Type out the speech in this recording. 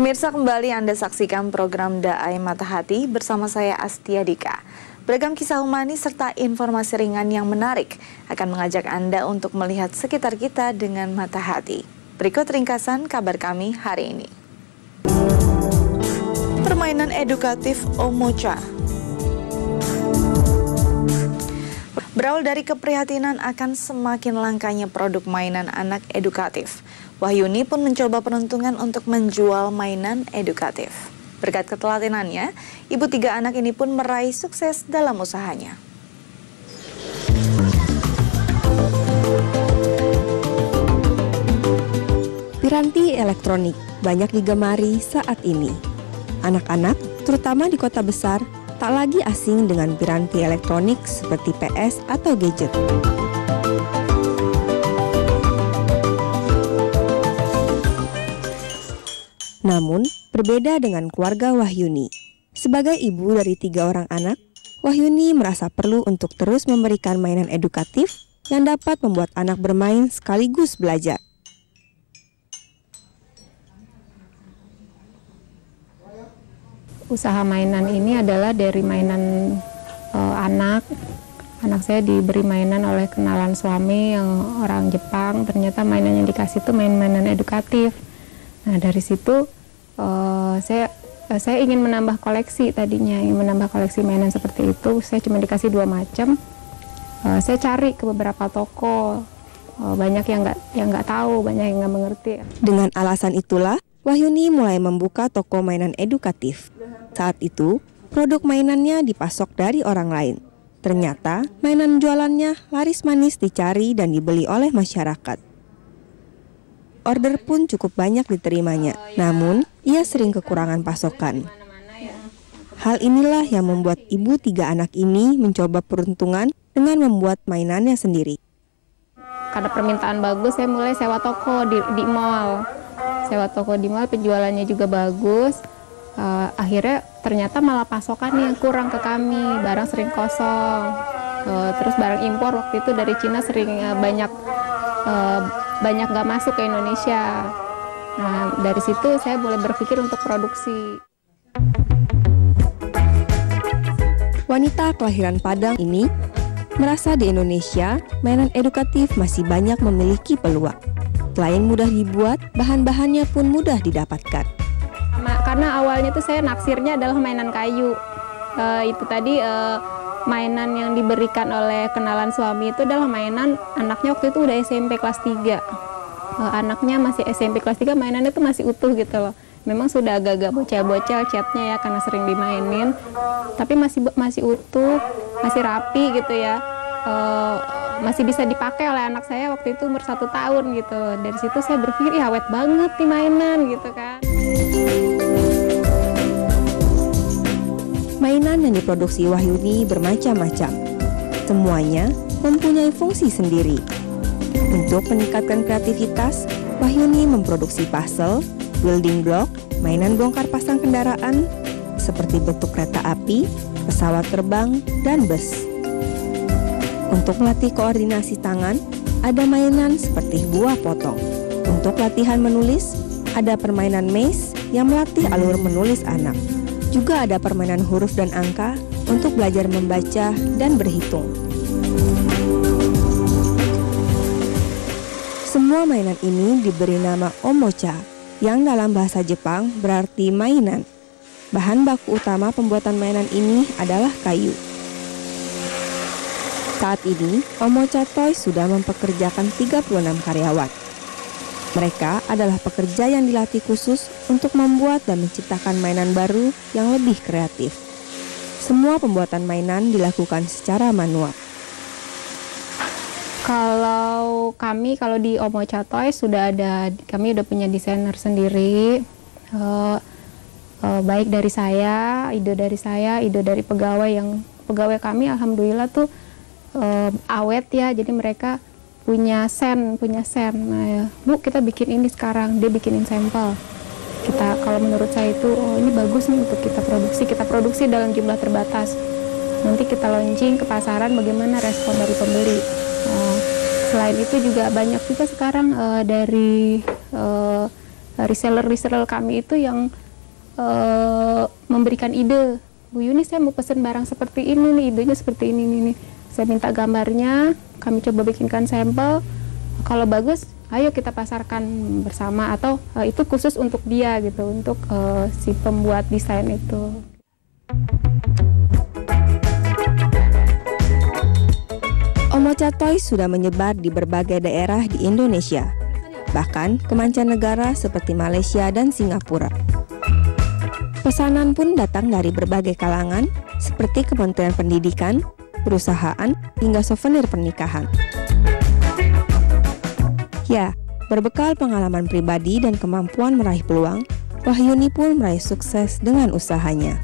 Pemirsa, kembali Anda saksikan program Daai Mata Hati bersama saya Astia Dika. Beragam kisah humanis serta informasi ringan yang menarik akan mengajak Anda untuk melihat sekitar kita dengan mata hati. Berikut ringkasan kabar kami hari ini. Permainan edukatif Omocha. Berawal dari keprihatinan akan semakin langkanya produk mainan anak edukatif, Wahyuni pun mencoba peruntungan untuk menjual mainan edukatif. Berkat ketelatenannya, ibu 3 anak ini pun meraih sukses dalam usahanya. Piranti elektronik banyak digemari saat ini. Anak-anak, terutama di kota besar, tak lagi asing dengan piranti elektronik seperti PS atau gadget. Namun, berbeda dengan keluarga Wahyuni. Sebagai ibu dari 3 orang anak, Wahyuni merasa perlu untuk terus memberikan mainan edukatif yang dapat membuat anak bermain sekaligus belajar. Usaha mainan ini adalah dari mainan anak. Anak saya diberi mainan oleh kenalan suami yang orang Jepang. Ternyata mainan yang dikasih itu mainan edukatif. Nah, dari situ saya ingin menambah koleksi tadinya, ingin menambah koleksi mainan seperti itu. Saya cuma dikasih 2 macam. Saya cari ke beberapa toko. Banyak yang nggak tahu, banyak yang nggak mengerti. Dengan alasan itulah, Wahyuni mulai membuka toko mainan edukatif. Saat itu, produk mainannya dipasok dari orang lain. Ternyata, mainan jualannya laris manis dicari dan dibeli oleh masyarakat. Order pun cukup banyak diterimanya, namun ia sering kekurangan pasokan. Hal inilah yang membuat ibu 3 anak ini mencoba peruntungan dengan membuat mainannya sendiri. Karena permintaan bagus, saya mulai sewa toko di mall. Sewa toko di mall, penjualannya juga bagus. Akhirnya ternyata malah pasokannya yang kurang ke kami, barang sering kosong. Terus barang impor waktu itu dari Cina sering banyak nggak masuk ke Indonesia. Nah, dari situ saya mulai berpikir untuk produksi. Wanita kelahiran Padang ini merasa di Indonesia mainan edukatif masih banyak memiliki peluang. Selain mudah dibuat, bahan-bahannya pun mudah didapatkan. Karena awalnya tuh saya naksirnya adalah mainan kayu. Itu tadi mainan yang diberikan oleh kenalan suami itu adalah mainan anaknya waktu itu udah SMP kelas 3. Anaknya masih SMP kelas 3, mainannya tuh masih utuh gitu loh. Memang sudah agak-agak bocel-bocel catnya ya karena sering dimainin. Tapi masih utuh, masih rapi gitu ya. Masih bisa dipakai oleh anak saya waktu itu umur 1 tahun gitu. Dari situ saya berpikir, ya awet banget nih mainan gitu kan. Mainan yang diproduksi Wahyuni bermacam-macam. Semuanya mempunyai fungsi sendiri. Untuk meningkatkan kreativitas, Wahyuni memproduksi puzzle, building block, mainan bongkar pasang kendaraan, seperti bentuk kereta api, pesawat terbang, dan bus. Untuk melatih koordinasi tangan, ada mainan seperti buah potong. Untuk latihan menulis, ada permainan maze yang melatih alur menulis anak. Juga ada permainan huruf dan angka untuk belajar membaca dan berhitung. Semua mainan ini diberi nama Omocha, yang dalam bahasa Jepang berarti mainan. Bahan baku utama pembuatan mainan ini adalah kayu. Saat ini, Omocha Toys sudah mempekerjakan 36 karyawan. Mereka adalah pekerja yang dilatih khusus untuk membuat dan menciptakan mainan baru yang lebih kreatif. Semua pembuatan mainan dilakukan secara manual. Kalau di Omocha Toys kami udah punya desainer sendiri. Baik dari saya, ide dari pegawai kami alhamdulillah tuh awet ya, jadi mereka punya sen. Nah, ya, Bu, kita bikin ini sekarang, dia bikinin sampel. Kalau menurut saya itu, ini bagus nih untuk kita produksi dalam jumlah terbatas. Nanti kita launching ke pasaran, bagaimana respon dari pembeli. Selain itu juga banyak juga sekarang dari reseller kami itu yang memberikan ide, Bu Yuni saya mau pesen barang seperti ini nih, idenya seperti ini nih. Saya minta gambarnya, kami coba bikinkan sampel, kalau bagus ayo kita pasarkan bersama, atau itu khusus untuk dia gitu, untuk si pembuat desain itu. Omocha Toys sudah menyebar di berbagai daerah di Indonesia, bahkan ke mancanegara seperti Malaysia dan Singapura. Pesanan pun datang dari berbagai kalangan seperti Kementerian Pendidikan, perusahaan, hingga souvenir pernikahan. Ya, berbekal pengalaman pribadi dan kemampuan meraih peluang, Wahyuni pun meraih sukses dengan usahanya.